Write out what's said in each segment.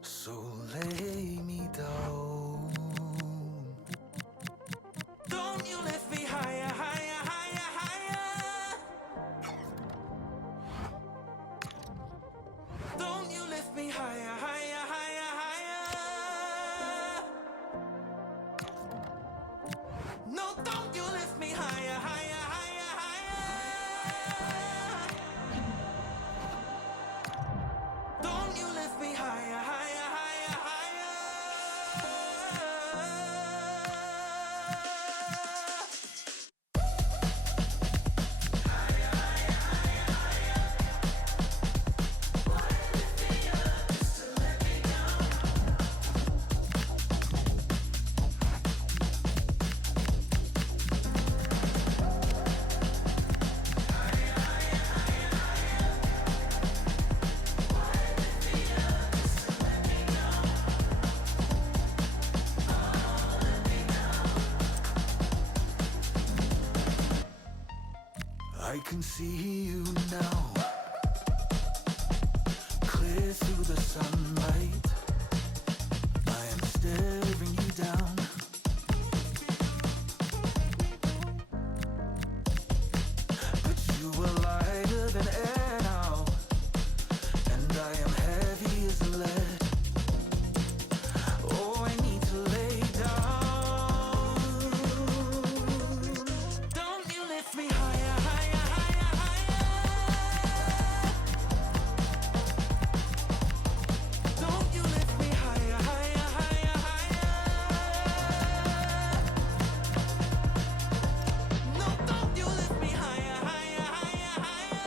So lay me down. Don't you lift me higher, higher, higher, higher. Don't you lift me higher, higher, higher, higher. No, don't you lift me higher, higher, higher, higher. Don't you lift me higher, higher, higher, higher. I can see you now, clear through the sunlight. I am staring you down. But you are lighter than air now, and I am heavy as lead. Oh, I need to lay down. Don't you lift me higher, higher, higher, higher. Don't you lift me higher, higher, higher, higher. No, don't you lift me higher, higher, higher, higher.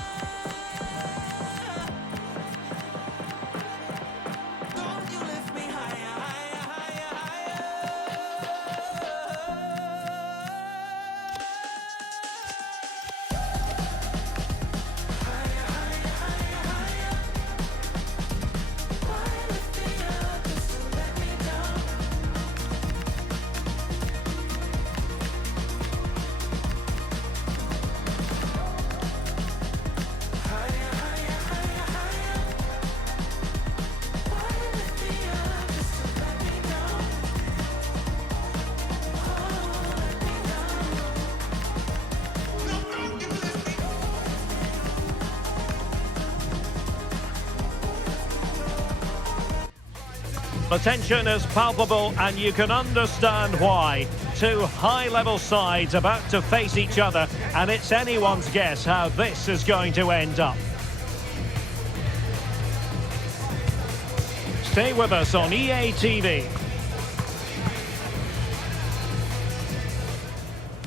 Don't you lift me higher, higher, higher, higher. Why lift me up just to let me down? Higher, higher, higher, higher. Why lift me up just to let me down? Oh, let me down. No, don't you lift me. The tension is palpable and you can understand why. Two high-level sides about to face each other, and it's anyone's guess how this is going to end up. Stay with us on EA TV.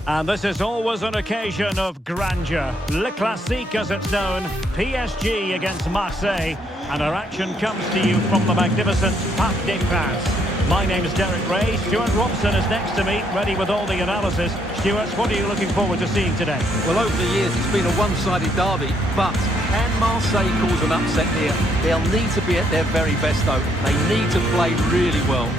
And this is always an occasion of grandeur. Le Classique, as it's known, PSG against Marseille. And our action comes to you from the magnificent Parc des Princes. My name is Derek Ray. Stuart Robson is next to me, ready with all the analysis. Stuart, what are you looking forward to seeing today? Well, over the years, it's been a one-sided derby, but can Marseille cause an upset here? They'll need to be at their very best, though. They need to play really well.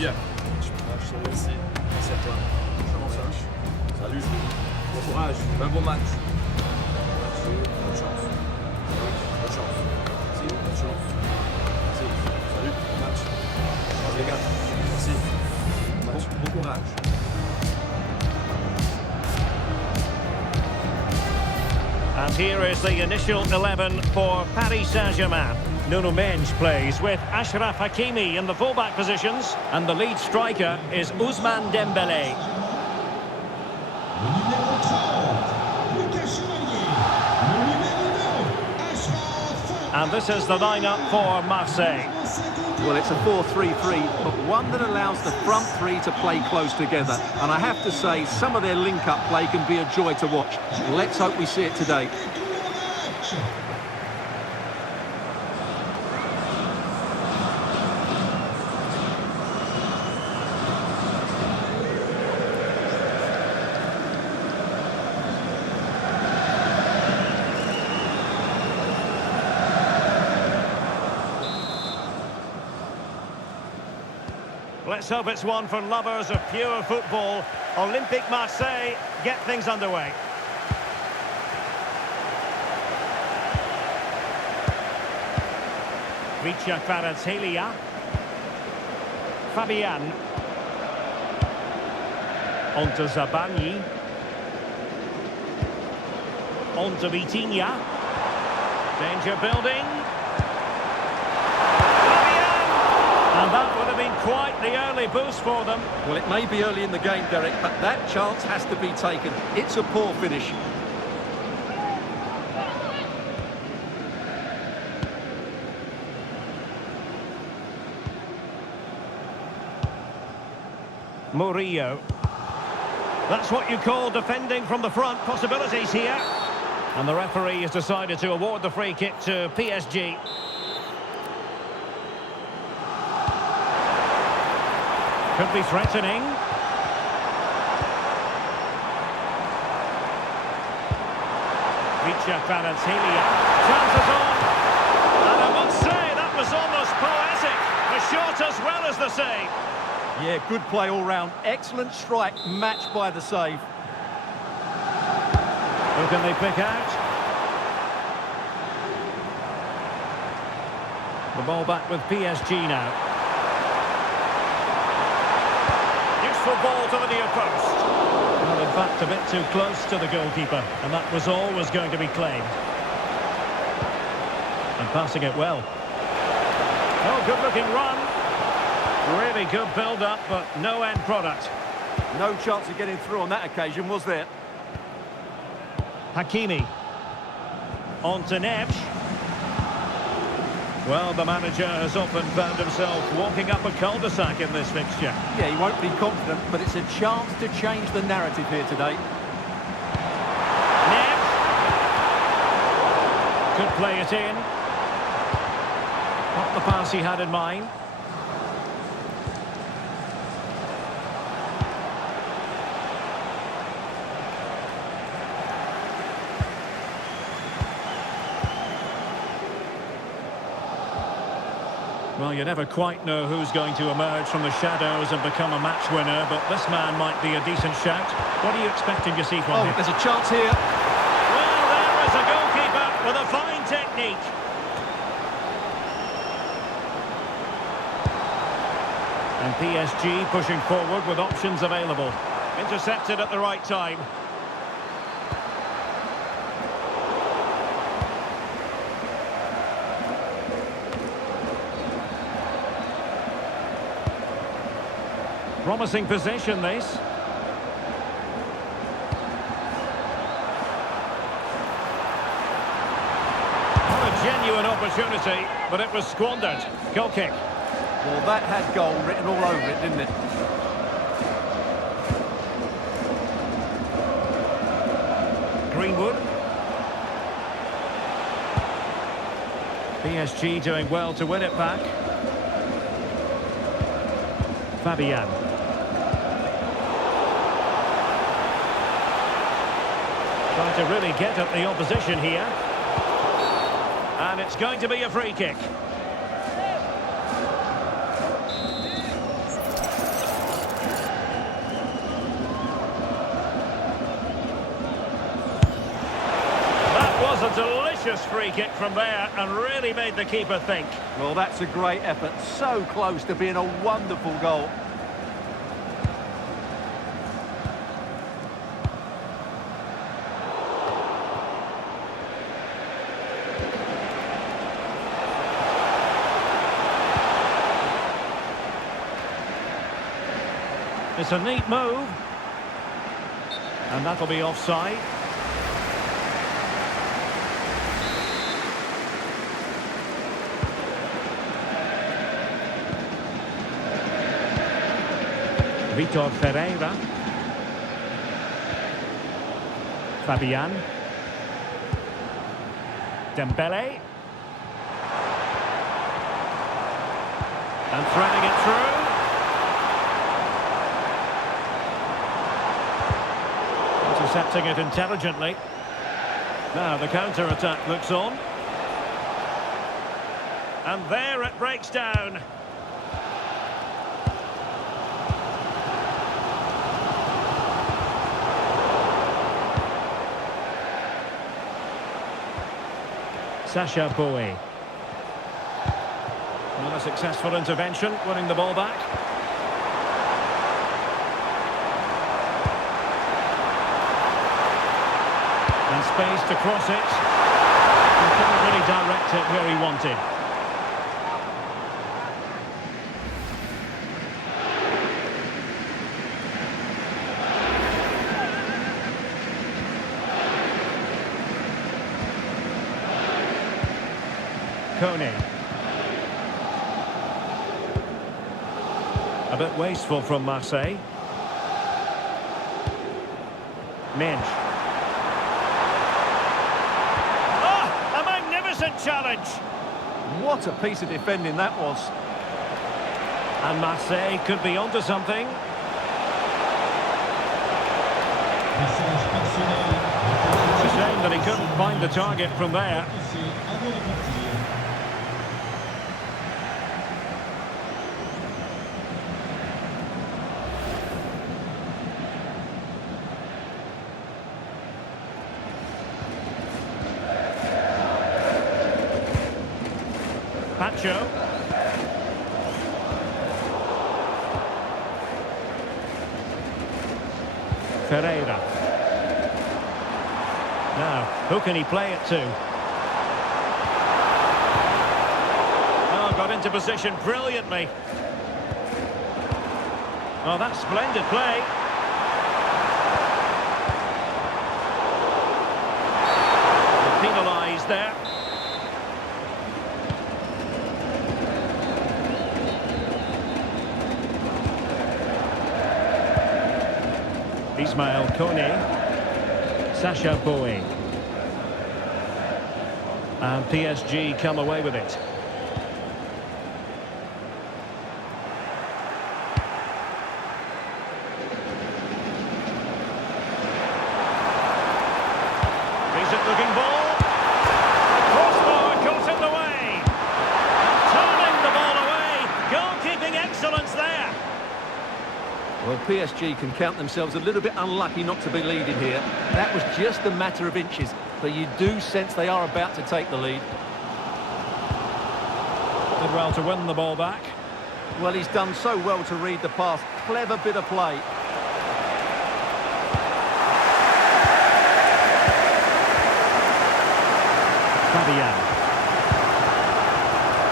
bien. Je te remercie. Merci à toi. Comment ça? Salut. Bon courage. Un bon match. Bonne chance. Bonne chance. Merci. Bonne chance. Merci. Salut. Bon match. Ciao les gars. Merci. Bon match. Bon courage. And here is the initial 11 for Paris Saint-Germain. Nuno Mendes plays with Achraf Hakimi in the fullback positions, and the lead striker is Ousmane Dembélé. And this is the lineup for Marseille. Well, it's a 4-3-3, but one that allows the front three to play close together. And I have to say, some of their link-up play can be a joy to watch. Let's hope we see it today. Let's hope it's one for lovers of pure football. Olympique Marseille get things underway. Richa Kvaratskhelia. Fabian. On to Zabani. On to Vitinha. Danger building. Fabian! And that would have been quite the early boost for them. Well, it may be early in the game, Derek, but that chance has to be taken. It's a poor finish. Murillo. That's what you call defending from the front. Possibilities here. And the referee has decided to award the free kick to PSG. Could be threatening. Richa Kvaratskhelia. Chances on. And I must say, that was almost poetic. The shot as well as the save. Yeah, good play all round. Excellent strike, matched by the save. Who can they pick out? The ball back with PSG now. Useful ball to the near post. Well, in fact, a bit too close to the goalkeeper, and that was always going to be claimed. And passing it well. Oh, good-looking run. Really good build-up, but no end product. No chance of getting through on that occasion, was there? Hakimi. On to Neves. Well, the manager has often found himself walking up a cul-de-sac in this fixture. Yeah, he won't be confident, but it's a chance to change the narrative here today. Neves. Could play it in. Not the pass he had in mind. Well, you never quite know who's going to emerge from the shadows and become a match winner, but this man might be a decent shout. What are you expecting to see from him? There's a chance here. Well, there is a goalkeeper with a fine technique. And PSG pushing forward with options available. Intercepted at the right time. Promising possession, this. Not a genuine opportunity, but it was squandered. Goal kick. Well, that had goal written all over it, didn't it? Greenwood. PSG doing well to win it back. Fabian. Trying to really get at the opposition here. And it's going to be a free kick. That was a delicious free kick from there and really made the keeper think. Well, that's a great effort. So close to being a wonderful goal. It's a neat move. And that'll be offside. Vitor Ferreira. Fabian. Dembele. And threading it through. Intercepting it intelligently. Now the counter-attack looks on. And there it breaks down. Sacha Boey. Not a successful intervention, winning the ball back. And space to cross it. He couldn't really direct it where he wanted. Kone. A bit wasteful from Marseille. Mensch. Oh, a magnificent challenge. What a piece of defending that was. And Marseille could be onto something. It's a shame that he couldn't find the target from there. Pacho. Ferreira. Now, who can he play it to? Oh, got into position brilliantly. Oh, that's splendid play. Penalised there. Ismail Kone, Sacha Boey, and PSG come away with it. Decent looking ball. Crossbar caught in the way. Turning the ball away. Goalkeeping excellence there. Well, PSG can count themselves a little bit unlucky not to be leading here. That was just a matter of inches, but you do sense they are about to take the lead. Did well to win the ball back. Well, he's done so well to read the pass. Clever bit of play. Fabian.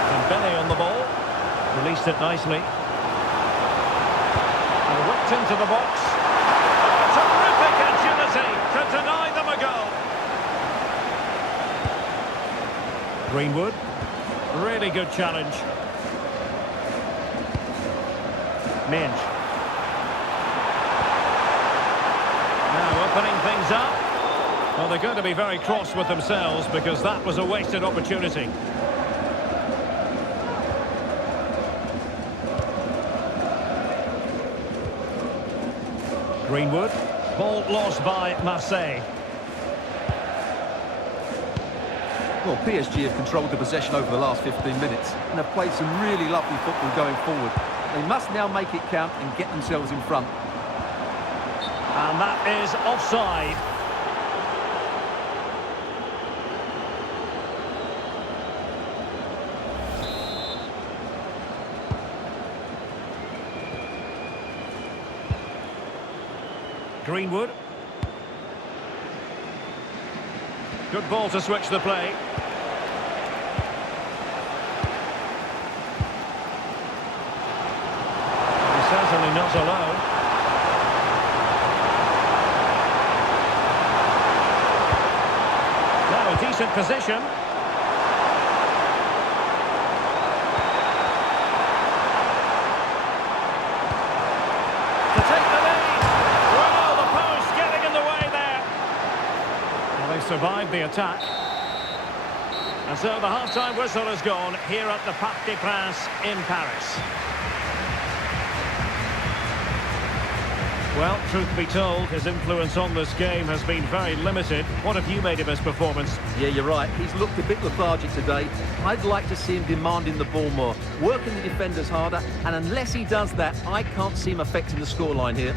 And Benny on the ball. Released it nicely. Whipped into the box. Oh, terrific agility to deny them a goal. Greenwood. Really good challenge. Mensch. Now opening things up. Well, they're going to be very cross with themselves because that was a wasted opportunity. Greenwood. Ball lost by Marseille. Well, PSG have controlled the possession over the last 15 minutes and have played some really lovely football going forward. They must now make it count and get themselves in front. And that is offside. Greenwood. Good ball to switch the play. He's certainly not alone. Now a decent position. To take the lead. Well, the post getting in the way there. Well, they survived the attack. And so the half-time whistle has gone here at the Parc des Princes in Paris. Well, truth be told, his influence on this game has been very limited. What have you made of his performance? Yeah, you're right. He's looked a bit lethargic today. I'd like to see him demanding the ball more, working the defenders harder, and unless he does that, I can't see him affecting the scoreline here.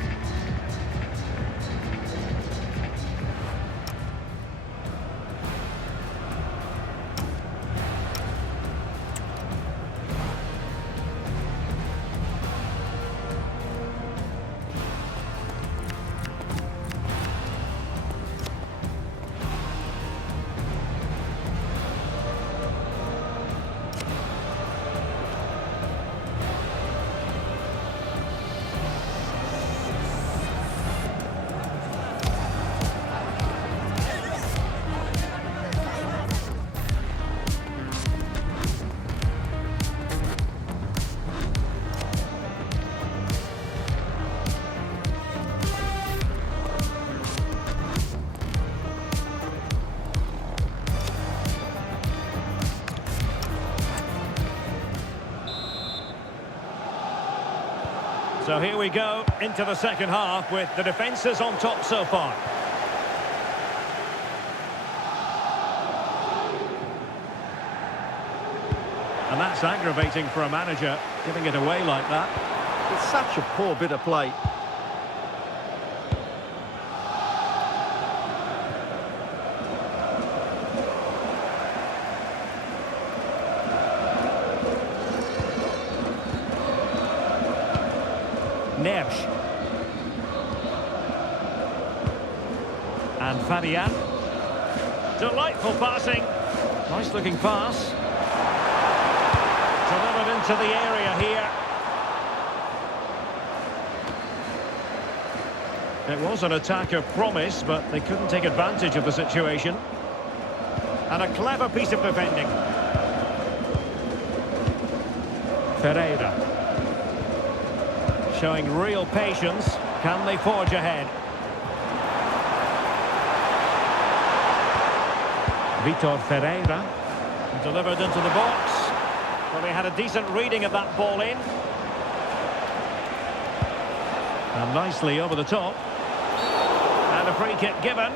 So here we go into the second half with the defences on top so far. And that's aggravating for a manager, giving it away like that. It's such a poor bit of play. Neves. And Fabian. Delightful passing. Nice looking pass. Delivered into the area here. It was an attack of promise, but they couldn't take advantage of the situation. And a clever piece of defending. Ferreira. Showing real patience. Can they forge ahead? Vitor Ferreira. Delivered into the box. Well, they had a decent reading of that ball in. And nicely over the top. And a free kick given.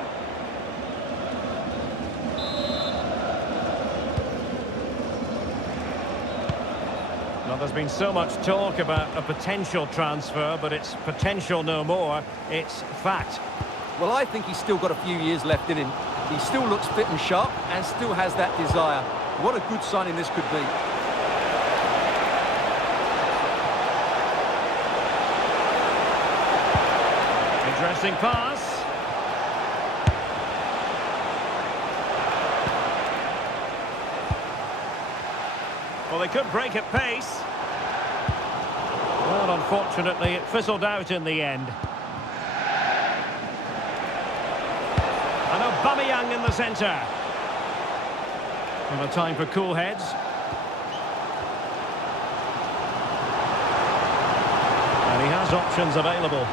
Well, there's been so much talk about a potential transfer, but it's potential no more. It's fact. Well, I think he's still got a few years left in him. He still looks fit and sharp and still has that desire. What a good signing this could be. Interesting pass. Well, they could break at pace. Well, unfortunately, it fizzled out in the end. And Aubameyang in the centre. And a time for cool heads. And he has options available.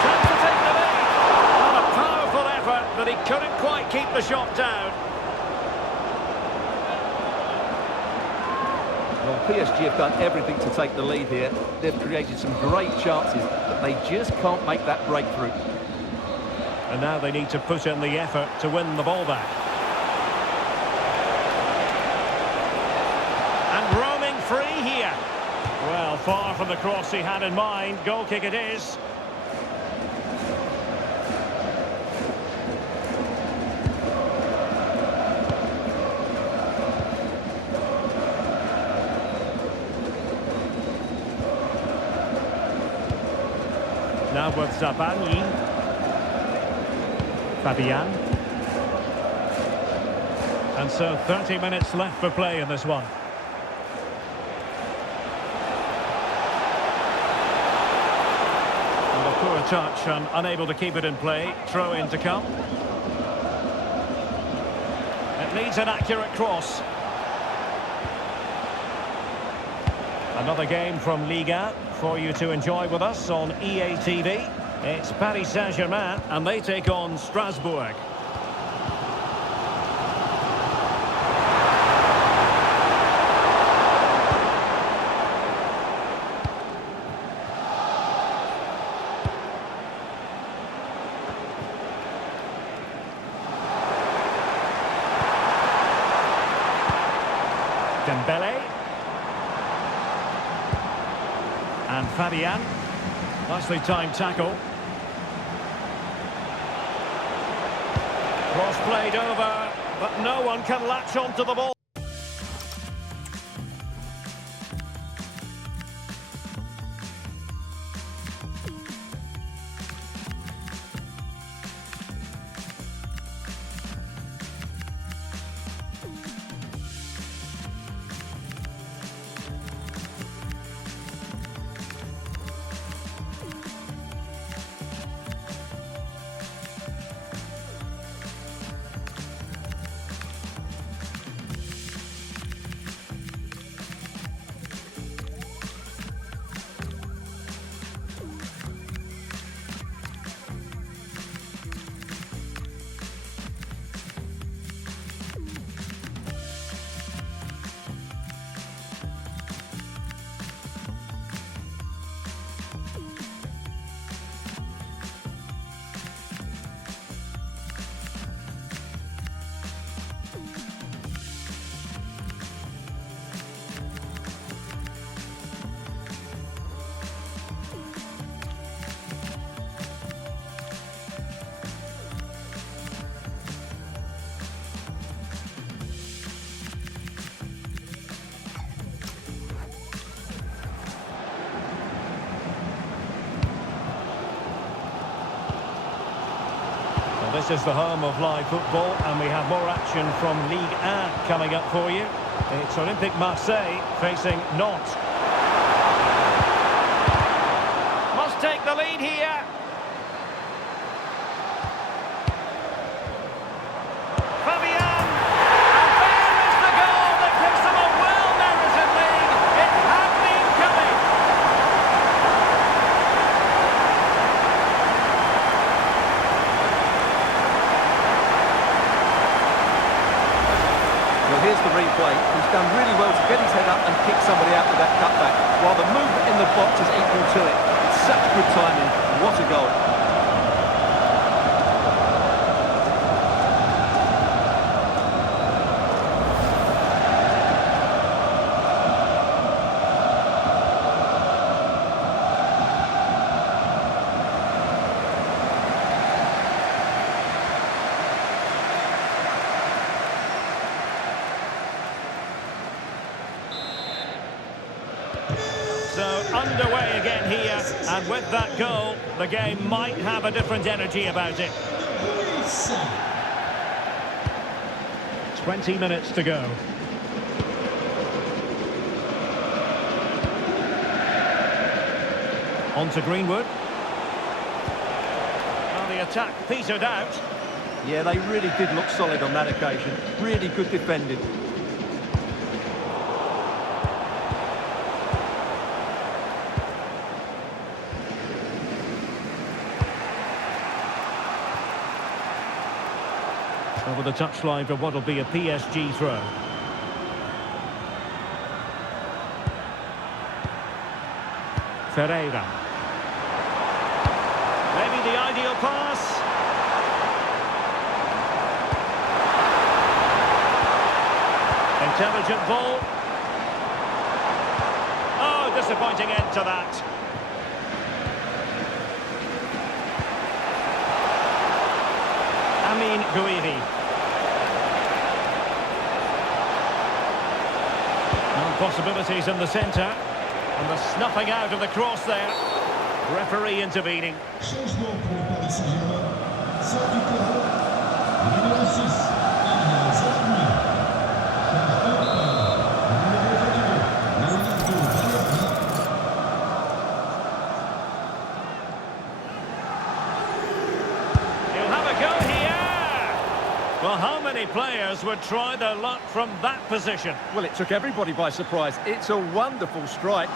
Chance to take the lead. And a powerful effort, but he couldn't quite keep the shot down. Well, PSG have done everything to take the lead here. They've created some great chances, but they just can't make that breakthrough. And now they need to put in the effort to win the ball back. And roaming free here. Well, far from the cross he had in mind. Goal kick it is. Now with Zabani. Fabian. And so 30 minutes left for play in this one. And a poor touch and unable to keep it in play. Throw in to come. It needs an accurate cross. Another game from Liga for you to enjoy with us on EA TV. It's Paris Saint-Germain and they take on Strasbourg. Dembele. And Fabian. Nicely timed tackle. Cross played over, but no one can latch onto the ball. This is the home of live football, and we have more action from Ligue 1 coming up for you. It's Olympique Marseille facing Nantes. Must take the lead here. Fabian! And there is the goal that gives them a well-merited lead. It had been coming. Well, here's the replay. He's done really well to get his head up and kick somebody out with that cutback, while the movement in the box is equal to it. It's such good timing. What a goal. So underway again here, and with that goal, the game might have a different energy about it. 20 minutes to go. On to Greenwood. Well, the attack petered out. Yeah, they really did look solid on that occasion. Really good defending. Over the touchline for what will be a PSG throw. Ferreira. Maybe the ideal pass. Intelligent ball. Oh, disappointing end to that. Wheather. Possibilities in the centre, and the snuffing out of the cross there. Referee intervening. Changement pour le Paris Saint-Germain. Sort du terrain, le numéro 6, He'll have a go here. Well, how many players would try their luck from that position? Well, it took everybody by surprise. It's a wonderful strike.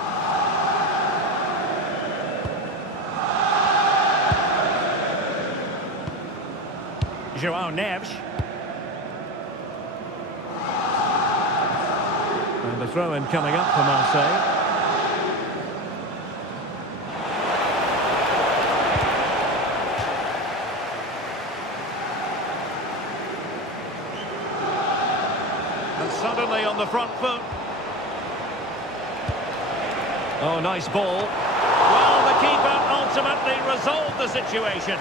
João Neves. And the throw-in coming up for Marseille. Suddenly on the front foot. Oh, nice ball. Well, the keeper ultimately resolved the situation.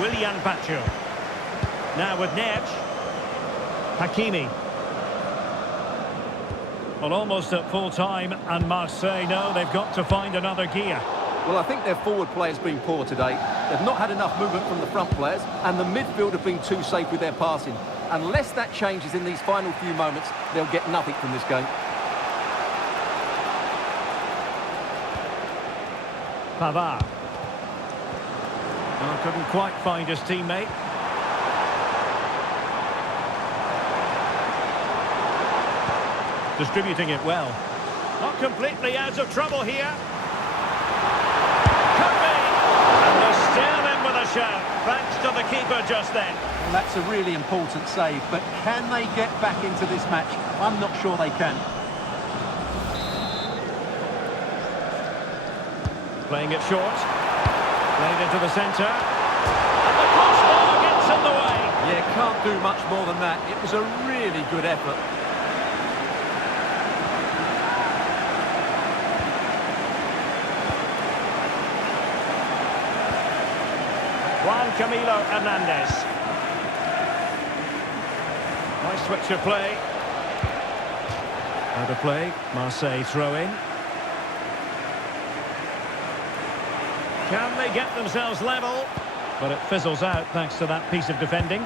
Willian Pacho. Now with Neves. Hakimi. Well, almost at full time, and Marseille know they've got to find another gear. Well, I think their forward player's been poor today. They've not had enough movement from the front players, and the midfield have been too safe with their passing. Unless that changes in these final few moments, they'll get nothing from this game. Powerbar. Oh, couldn't quite find his teammate. Distributing it well. Not completely out of trouble here. Could be. And they're still in with a shout, thanks to the keeper just then. Well, that's a really important save, but can they get back into this match? I'm not sure they can. Playing it short. Played into the centre. And the crossbar gets in the way. Yeah, can't do much more than that. It was a really good effort. Juan Camilo Hernandez. Nice switch of play. Out of play. Marseille throw in. Can they get themselves level? But it fizzles out thanks to that piece of defending.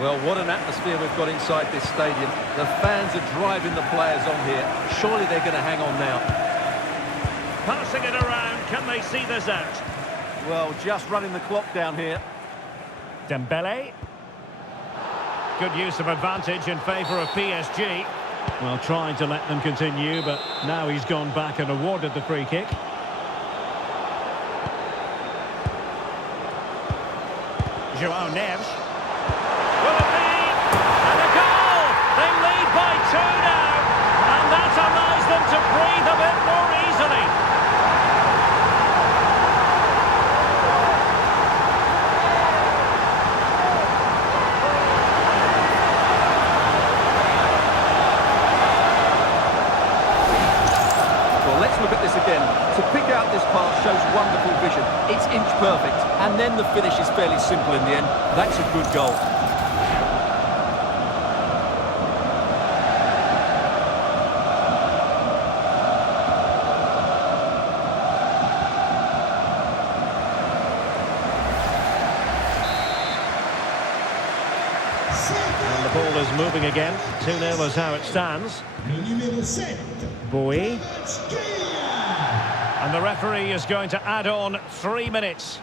Well, what an atmosphere we've got inside this stadium. The fans are driving the players on here. Surely they're going to hang on now. Passing it around, can they see this out? Well, just running the clock down here. Dembele. Good use of advantage in favour of PSG. Well, trying to let them continue, but now he's gone back and awarded the free kick. João Neves. Will it be? And a goal! They lead by 2 now, and that allows them to breathe a bit more easily. Well, let's look at this again. To pick out this pass shows wonderful vision. It's inch perfect, and then the finish is fairly simple in the end. That's a good goal. And the ball is moving again. 2-0 is how it stands. Le numéro 7. Bowie. Skia. And the referee is going to add on 3 minutes.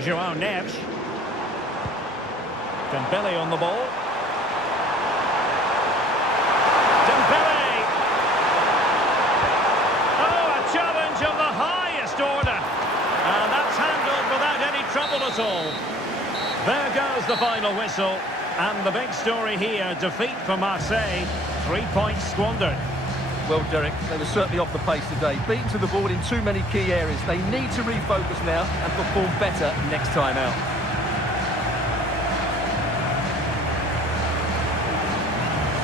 João Neves. Dembele on the ball. Dembele! Oh, a challenge of the highest order. And that's handled without any trouble at all. There goes the final whistle. And the big story here, defeat for Marseille. 3 points squandered. Well, Derek, they were certainly off the pace today. Beaten to the ball in too many key areas. They need to refocus now and perform better next time out.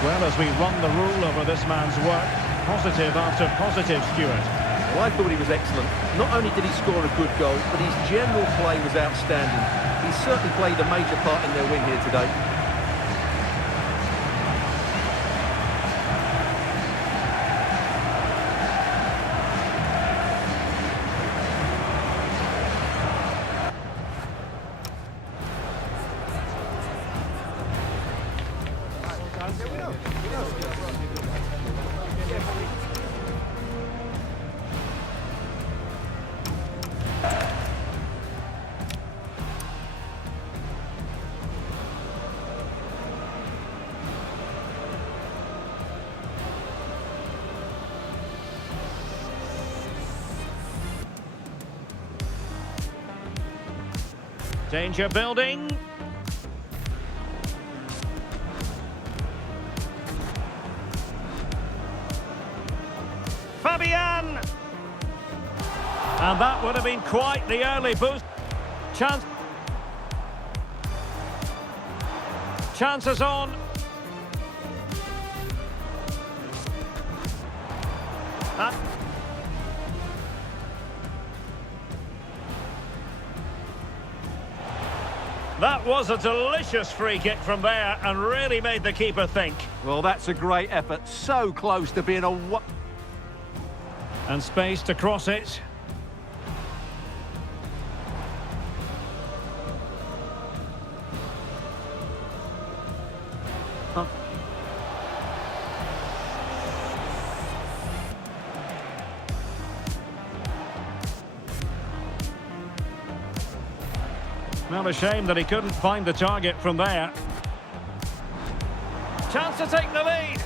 Well, as we run the rule over this man's work, positive after positive, Stuart. Well, I thought he was excellent. Not only did he score a good goal, but his general play was outstanding. He certainly played a major part in their win here today. Danger building. Fabian! And that would have been quite the early boost. Chances on. That was a delicious free kick from there and really made the keeper think. Well, that's a great effort. So close to being a... And space to cross it. Well, a shame that he couldn't find the target from there. Chance to take the lead.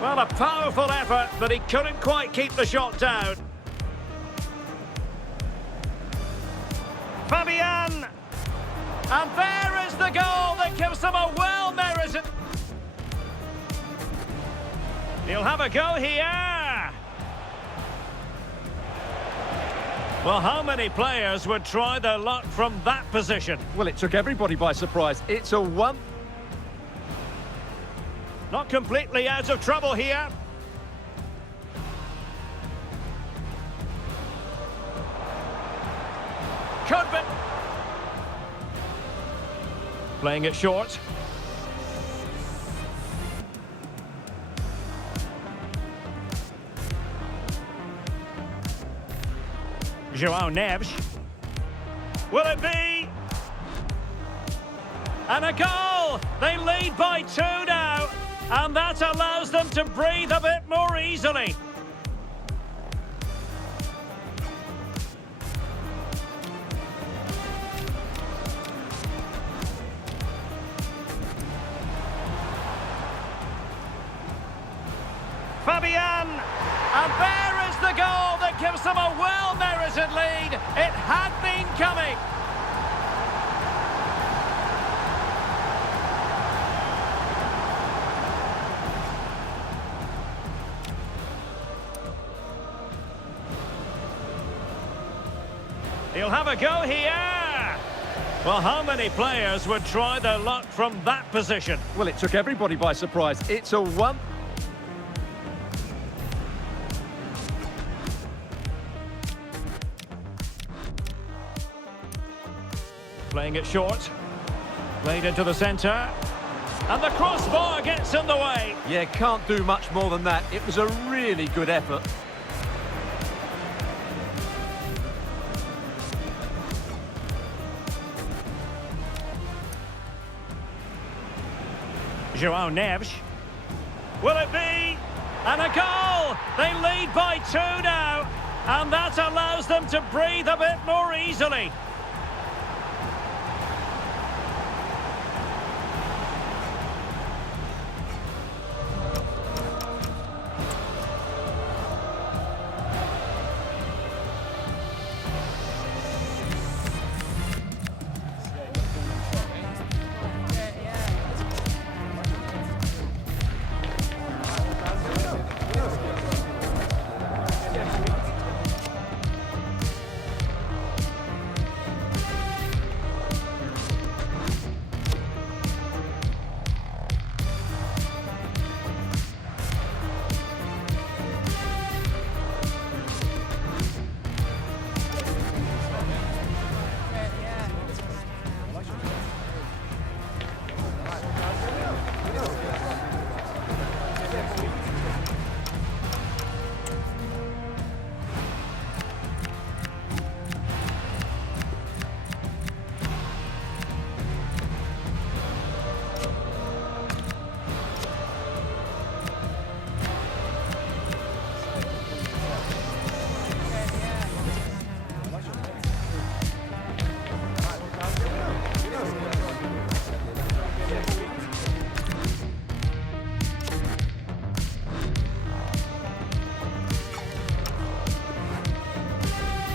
Well, a powerful effort, but he couldn't quite keep the shot down. Fabian! And there is the goal that gives them a well-merited... He'll have a go here. Well, how many players would try their luck from that position? Well, it took everybody by surprise. It's a one... Not completely out of trouble here. Could be... Playing it short. João Neves. Will it be? And a goal! They lead by 2 now, and that allows them to breathe a bit more easily. Fabian, and there is the goal that gives them a well-merited lead. It had been coming. He'll have a go here. Well, how many players would try their luck from that position? Well, it took everybody by surprise. It's a one... Playing it short. Played into the centre. And the crossbar gets in the way. Yeah, can't do much more than that. It was a really good effort. João Neves. Will it be? And a goal! They lead by 2 now, and that allows them to breathe a bit more easily.